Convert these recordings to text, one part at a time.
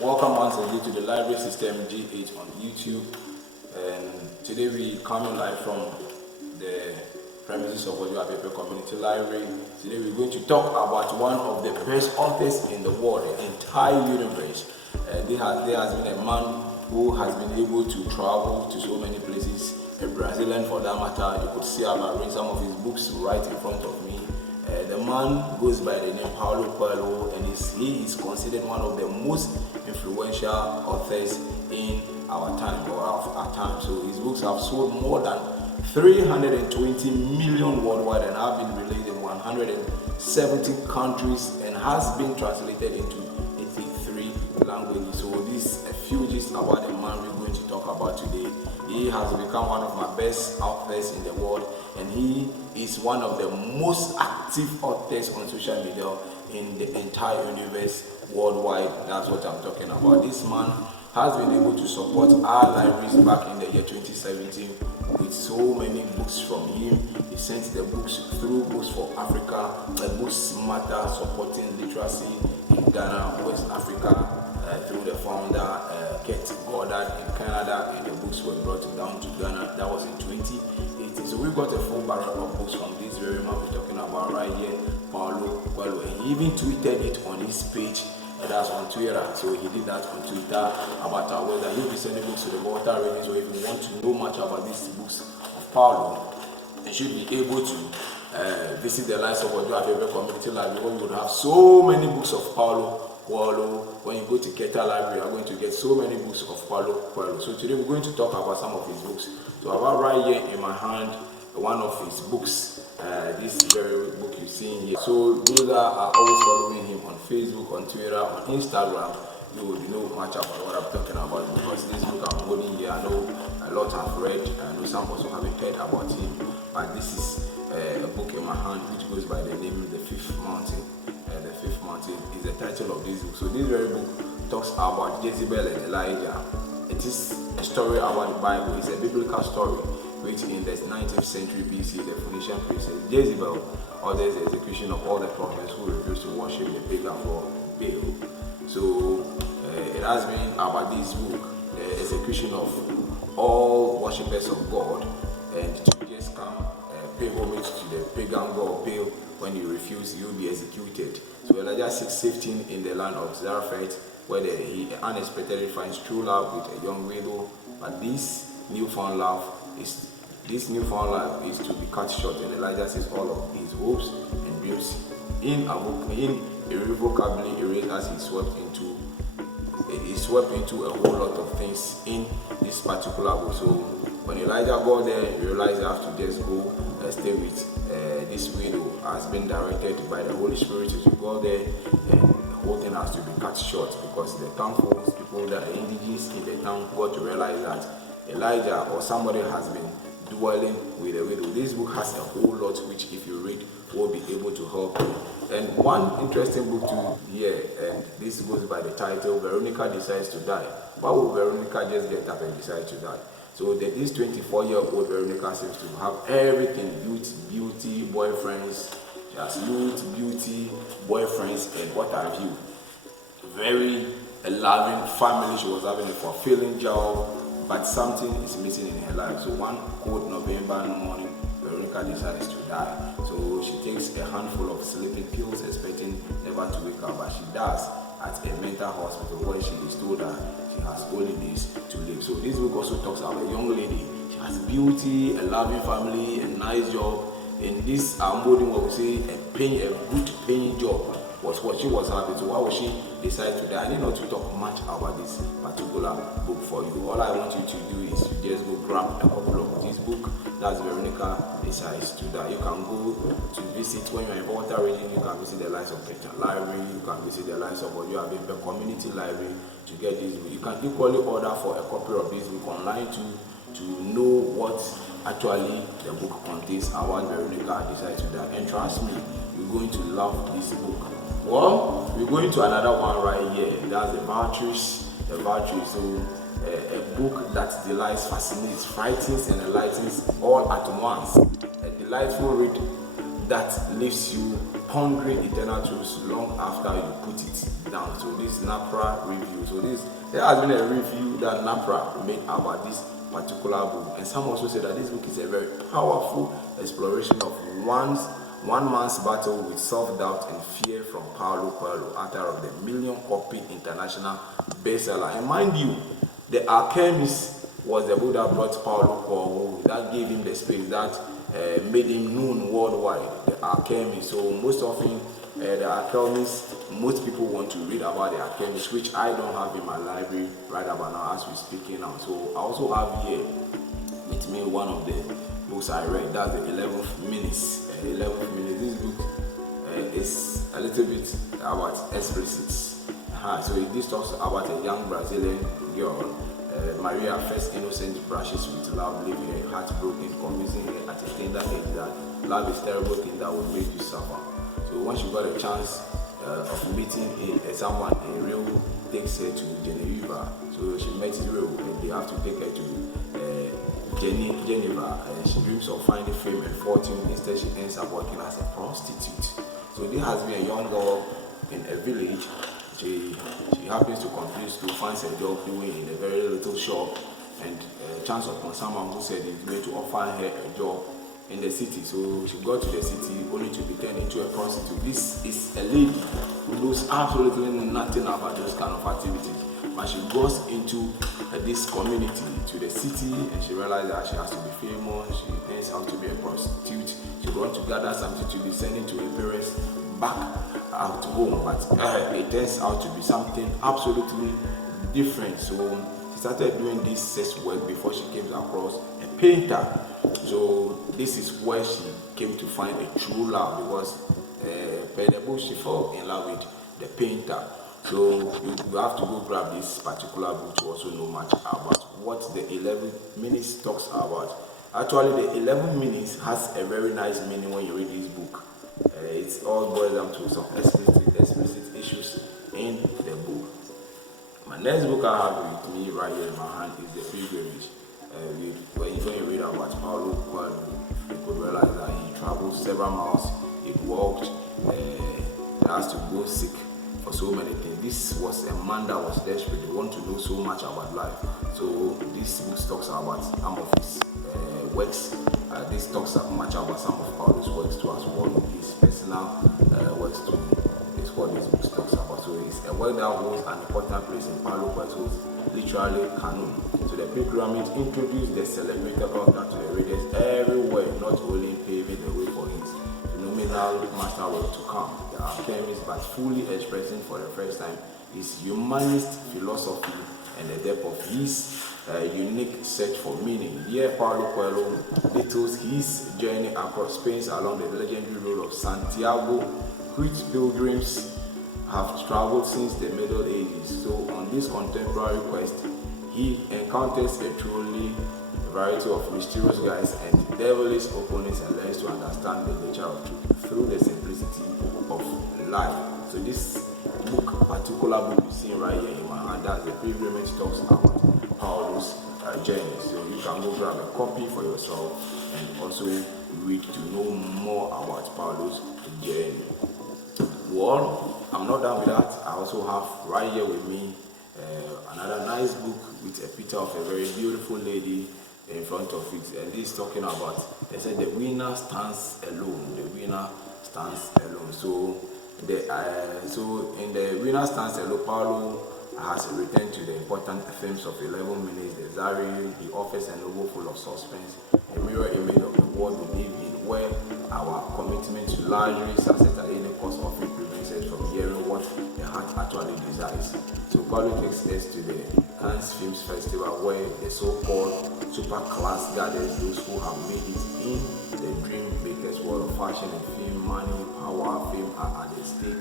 Welcome once again to the Library System G8 on YouTube. And today we coming live from the premises of Ojo Paper Community Library. Today we're going to talk about one of the best authors in the world, the entire universe. There has been a man who has been able to travel to so many places. A Brazilian for that matter. You could see I've read some of his books right in front of me. The man goes by the name Paulo Coelho, and he is considered one of the most influential authors in our time or of our time. So his books have sold more than 320 million worldwide and have been released in 170 countries and has been translated into 83 languages. So this is a few gist about the man we're going to talk about today. He has become one of my best authors in the world, and he is one of the most active authors on social media in the entire universe worldwide. That's what I'm talking about. This man has been able to support our libraries back in the year 2017 with so many books from him. He sent the books through Books for Africa, the Books Matter, supporting literacy in Ghana, West Africa, through the founder Kate Goddard in Canada, and the books were brought down to Ghana. That was in 2018. So we got a full barrel of books from this very man we're talking about right here, Paulo Coelho. And he even tweeted it on his page, and that's on Twitter. So he did that on Twitter about our weather. He'll be sending books to the water reading. So if you want to know much about these books of Paulo, you should be able to visit the likes of Ojo Paper Community Library, where we would have so many books of Paulo Coelho. When you go to Keta Library, you are going to get so many books of Paulo Coelho. So today we're going to talk about some of his books. So I have right here in my hand one of his books, this very book you see here. So those that are always following him on Facebook, on Twitter, on Instagram, you will know much about what I'm talking about, because this book I'm holding here, I know a lot I've read, I know some also haven't heard about him, but this is a book in my hand which goes by the name The Fifth Mountain. The Fifth Mountain is the title of this book. So this very book talks about Jezebel and Elijah. It is a story about the Bible. It's a biblical story which in the 19th century BC, the Phoenician princess Jezebel orders the execution of all the prophets who refused to worship the pagan god Baal. So it has been about this book, the execution of all worshippers of God, and to just come pay homage to the pagan god Baal. When you refuse, you will be executed. So Elijah seeks safety in the land of Zarephath, where he unexpectedly finds true love with a young widow. But this newfound life is to be cut short, and Elijah sees all of his hopes and dreams irrevocably erased as he swept into a whole lot of things in this particular book. So when Elijah got there, he realized he has to just go stay with this widow. Has been directed by the Holy Spirit to go there, and the whole thing has to be cut short, because the townfolk, people that are indigenous in the town, got to realize that Elijah or somebody has been dwelling with a widow. This book has a whole lot which, if you read, will be able to help you. And one interesting book to hear, and this goes by the title Veronica Decides To Die. Why would Veronica just get up and decide to die? So this 24-year-old Veronica seems to have everything: youth, beauty, boyfriends. She has youth, beauty, boyfriends, and what have you. Very loving family. She was having a fulfilling job, but something is missing in her life. So one cold November morning, Veronica decides to die. So she takes a handful of sleeping pills, expecting never to wake up, but she does at a mental hospital, where she is told that she has only days to live. So this book also talks about a young lady. She has beauty, a loving family, a nice job, and this molding, what we say, a good paying job was what she was having. So why would she decide to die? I need not to talk much about this particular book for you. All I want you to do is to just go grab a copy of this book. That's Veronica Decides To Die. You can go to visit, when you're in water reading, you can visit the likes of Keta Library, you can visit the likes of Ojo Paper Community Library to get this book. You can equally order for a copy of this book online to know what actually the book contains about Veronica Decides To Die. And trust me, you're going to love this book. Well, we're going to another one right here. That's the Virtues. So a book that delights, fascinates, frightens, and enlightens all at once. A delightful read that leaves you pondering eternal truths long after you put it down. So this NAPRA review. So there has been a review that NAPRA made about this particular book, and some also say that this book is a very powerful exploration of one man's battle with self-doubt and fear from Paulo Coelho, author of the million-copy international bestseller. And mind you, The Alchemist was the book that brought Paulo Coelho, that gave him the space, that made him known worldwide. The Alchemist. So most often, The Alchemist, most people want to read about The Alchemist, which I don't have in my library right about now as we're speaking now. So I also have here with me one of the books I read. That's the 11th Minutes. 11th Minutes. This book is a little bit about explicit. So this talks about a young Brazilian girl. Maria first innocent brushes with love, leaving her heart broken, convincing her at a tender age that love is a terrible thing that will make you suffer. So when she got a chance of meeting someone, a real takes her to Geneva. So she met Rio, and they have to take her to Geneva, and she dreams of finding fame and fortune. Instead, she ends up working as a prostitute. So there has been a young girl in a village. She happens to complete school, finds a job doing in a very little shop, and chance upon someone who said he's going to offer her a job in the city. So she got to the city only to be turned into a prostitute. This is a lady who knows absolutely nothing about those kind of activities, but she goes into this community, to the city, and she realizes that she has to be famous. She turns out to be a prostitute. She wants to gather something to be sending to her parents back out home, but it turns out to be something absolutely different. So she started doing this sex work before she came across a painter. So this is where she came to find a true love, because per the book she fell in love with the painter. So you have to go grab this particular book to also know much about what the 11 minutes talks about. Actually, the 11 minutes has a very nice meaning when you read this book. It's all boils down to some explicit issues in the book. My next book I have with me right here in my hand is The Pilgrimage. When you read about Paulo Coelho, you could realize that he traveled several miles, he walked, he has to go sick for so many things. This was a man that was desperate. He wanted to know so much about life. So this book talks about some of his works. This talks much about some of Paulo's works too, as well as his personal works too. It's what this book talks about. So it's a work that holds an important place in Paulo Coelho's literary canon. So the pilgrimage introduced the celebrated author to the readers everywhere, not only paving the way for his phenomenal masterwork to come, The Alchemist, but fully expressing for the first time his humanist philosophy and the depth of his unique search for meaning. Here, Paulo Coelho details his journey across Spain along the legendary road of Santiago, which pilgrims have traveled since the Middle Ages. So, on this contemporary quest, he encounters a truly variety of mysterious guides and devilish opponents, and learns to understand the nature of truth through the simplicity of life. So, this particular book you see right here in my hand, that's The Pilgrimage, talks about Paulo's journey. So you can go grab a copy for yourself and also read to know more about Paulo's journey. Well, I'm not done with that. I also have right here with me another nice book with a picture of a very beautiful lady in front of it, and this is talking about, they said, the winner stands alone. The winner stands alone. So in the winner stands alone, Paulo has returned to the important themes of 11 minutes. The Zari, he offers a novel full of suspense, a mirror image of the world we live in, where our commitment to luxury, success at any cost, often prevents us from hearing what the heart actually desires. So Paulo takes us to the Cannes Film Festival, where the so-called super class gathers those who have made it in the dream makers world of fashion and film. Money, power, fame are at the stake,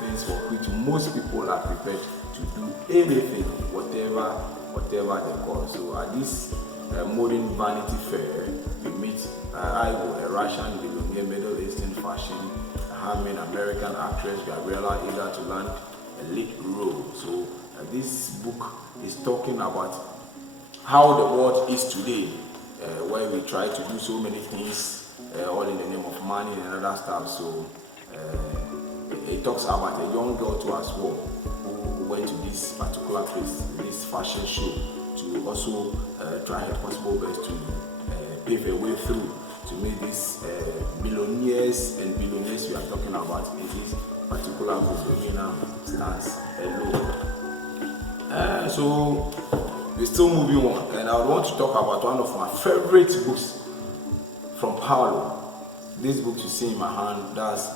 things for which most people are prepared to do anything, whatever they call. So at this modern Vanity Fair, we meet a Russian billionaire, Middle Eastern fashion, Harman, American actress Gabriella, eager to land a lead role. So this book is talking about how the world is today, where we try to do so many things all in the name of money and other stuff. So it talks about a young girl too as well who went to this particular place, this fashion show, to also try her possible best to pave a way through to make these millionaires and billionaires we are talking about in this particular Veronica stands alone. So we're still moving on, and I would want to talk about one of my favorite books from Paulo. This book you see in my hand, that's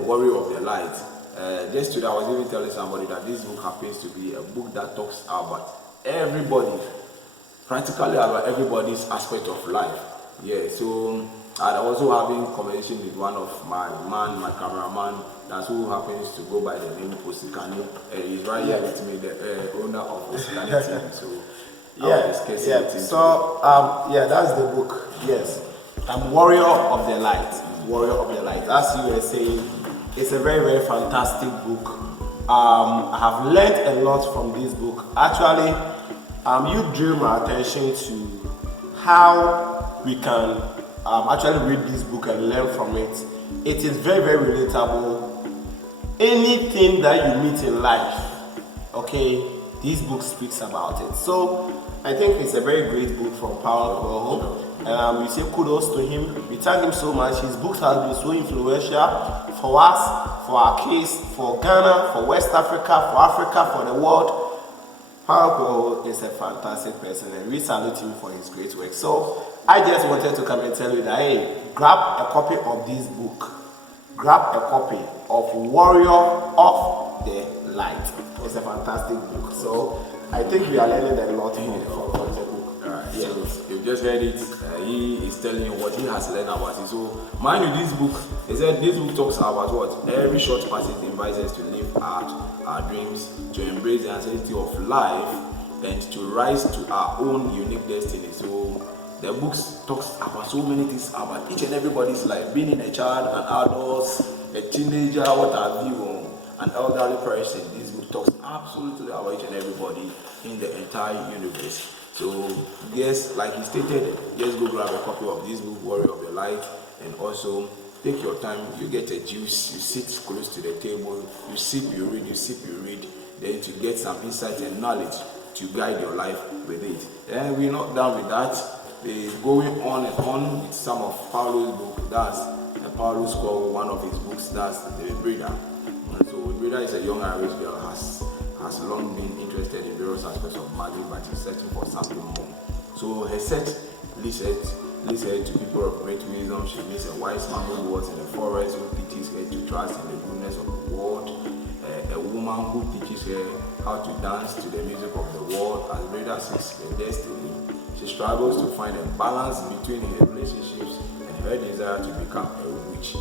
Warrior of the Light. Just today I was even telling somebody that this book happens to be a book that talks about everybody, practically about everybody's aspect of life. Yeah, so I was also having conversation with one of my cameraman, that's who happens to go by the name of Osikani. He's right here with me, the owner of Osikani team. So that's the book. Yes, Warrior of the Light. Warrior of the Light. As you were saying, it's a very, very fantastic book. I have learned a lot from this book. Actually, you drew my attention to how we can actually read this book and learn from it. It is very, very relatable. Anything that you meet in life, okay, this book speaks about it. So I think it's a very great book from Paulo Coelho. We say kudos to him. We thank him so much. His books have been so influential for us, for our case, for Ghana, for West Africa, for the world. Paulo Coelho is a fantastic person, and we salute him for his great work. So I just wanted to come and tell you that, hey, grab a copy of this book. Grab a copy of Warrior of the Light. It's a fantastic book. So I think we are learning a lot from the book. Yeah. So you've just read it. He is telling you what he has learned about it. So mind you, this book, he said this book talks about what? Every short passage invites us to live out our dreams, to embrace the uncertainty of life, and to rise to our own unique destiny. So the book talks about so many things about each and everybody's life, being in a child, an adult, a teenager, what have you, an elderly person. This book talks absolutely about each and everybody in the entire universe. So yes, like he stated, just go grab a copy of this book, Warrior of the Light, and also take your time. You get a juice, you sit close to the table, you sip, you read, then to get some insight and knowledge to guide your life with it. And we're not done with that. Going on and on with some of Paulo's book. That's Paulo's called one of his books, that's The Breeder. And so Breeder is a young Irish girl, has long been interested in various aspects of magic, but is searching for something more. So her search leads her to people of great wisdom. She meets a wise man who was in the forest, who teaches her to trust in the goodness of the world. A woman who teaches her how to dance to the music of the world. As Breeder seeks her destiny, she struggles to find a balance between her relationships and her desire to become a witch.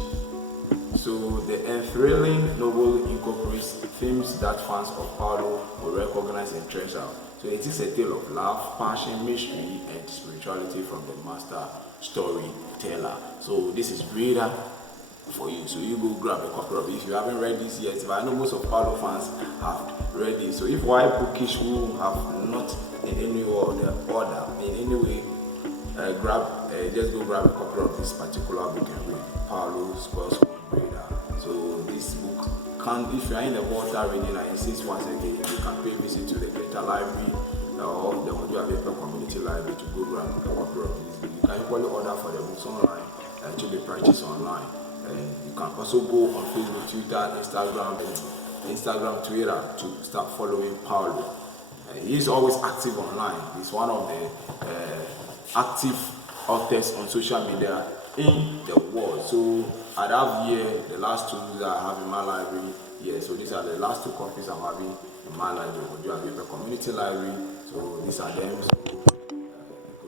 So the enthralling novel incorporates themes that fans of Paulo will recognize and treasure. So it is a tale of love, passion, mystery, and spirituality from the master storyteller. So this is Breeder for you. So you go grab a copy of it. If you haven't read this yet, but I know most of Paulo fans have read it. So if white bookish who have not in any order in any way, just go grab a copy of this particular book and read Paulo's Gospel Breeder. So this book if you are in the water reading, I insist once again, you can pay visit to the Greater Library or the Oduabepe Community Library to go grab a copy of this book. You can equally order for the books online and to be purchased online. And you can also go on Facebook, Twitter, Instagram, Twitter to start following Paulo. He's always active online. He's one of the active authors on social media in the world. So I have here the last two that I have in my library. Yeah, so these are the last two copies I'm having in my library. You have a community library. So these are them. So you could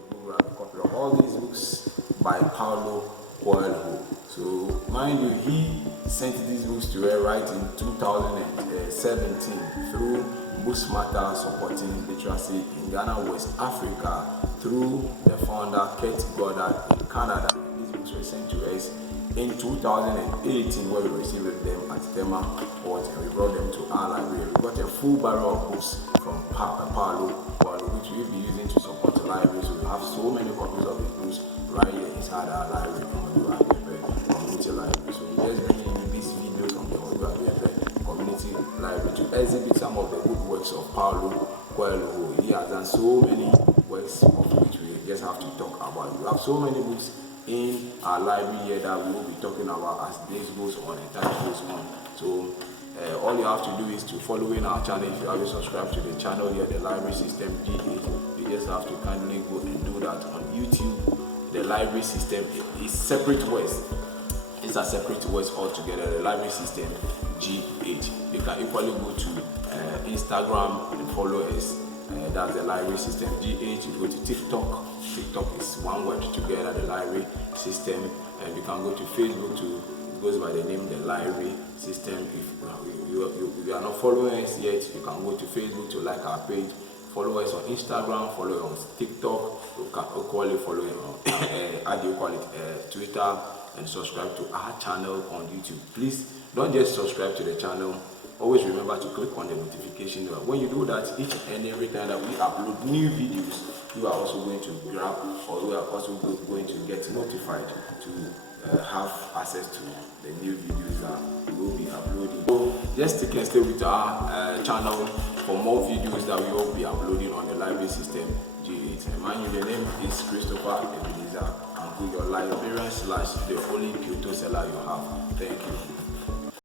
go grab a copy of all these books by Paulo Coelho. So mind you, he sent these books to her right in 2017 through Books Matter supporting literacy in Ghana, West Africa, through the founder Kate Goddard in Canada. These books were sent to us in 2018 where we received them at Tema Port and we brought them to our library. We got a full barrel of books from Paulo, which we'll be using to support the library. So we have so many copies of his books right here inside our library from the community library. So we just bring in these videos from the community library to exhibit some of the good works of Paulo Coelho. He has done so many works of which we just have to talk about. We have so many books in our library here that we will be talking about as this goes on and time goes on. So all you have to do is to follow in our channel. If you haven't subscribed to the channel here, the Library System G8, you just have to kindly go and do that on YouTube. The Library System is separate words. It's a separate words altogether. The Library System G8. You can equally go to Instagram and follow us. That's the Library System G8. You go to TikTok. TikTok is one word together, the Library System. And you can go to Facebook too. It goes by the name the Library System. If you are not following us yet, you can go to Facebook to like our page. Follow us on Instagram. Follow us on TikTok. You can equally follow us on Twitter, and subscribe to our channel on YouTube. Please don't just subscribe to the channel. Always remember to click on the notification bell. When you do that, each and every time that we upload new videos, you are also going to grab, or you are also going to get notified to have access to the new videos that we will be uploading. So just stick and stay with our channel for more videos that we will be uploading on the Library System G8. And mind you, the name is Christopher Ebenezer, and your librarian / the only Kyoto seller you have. Thank you.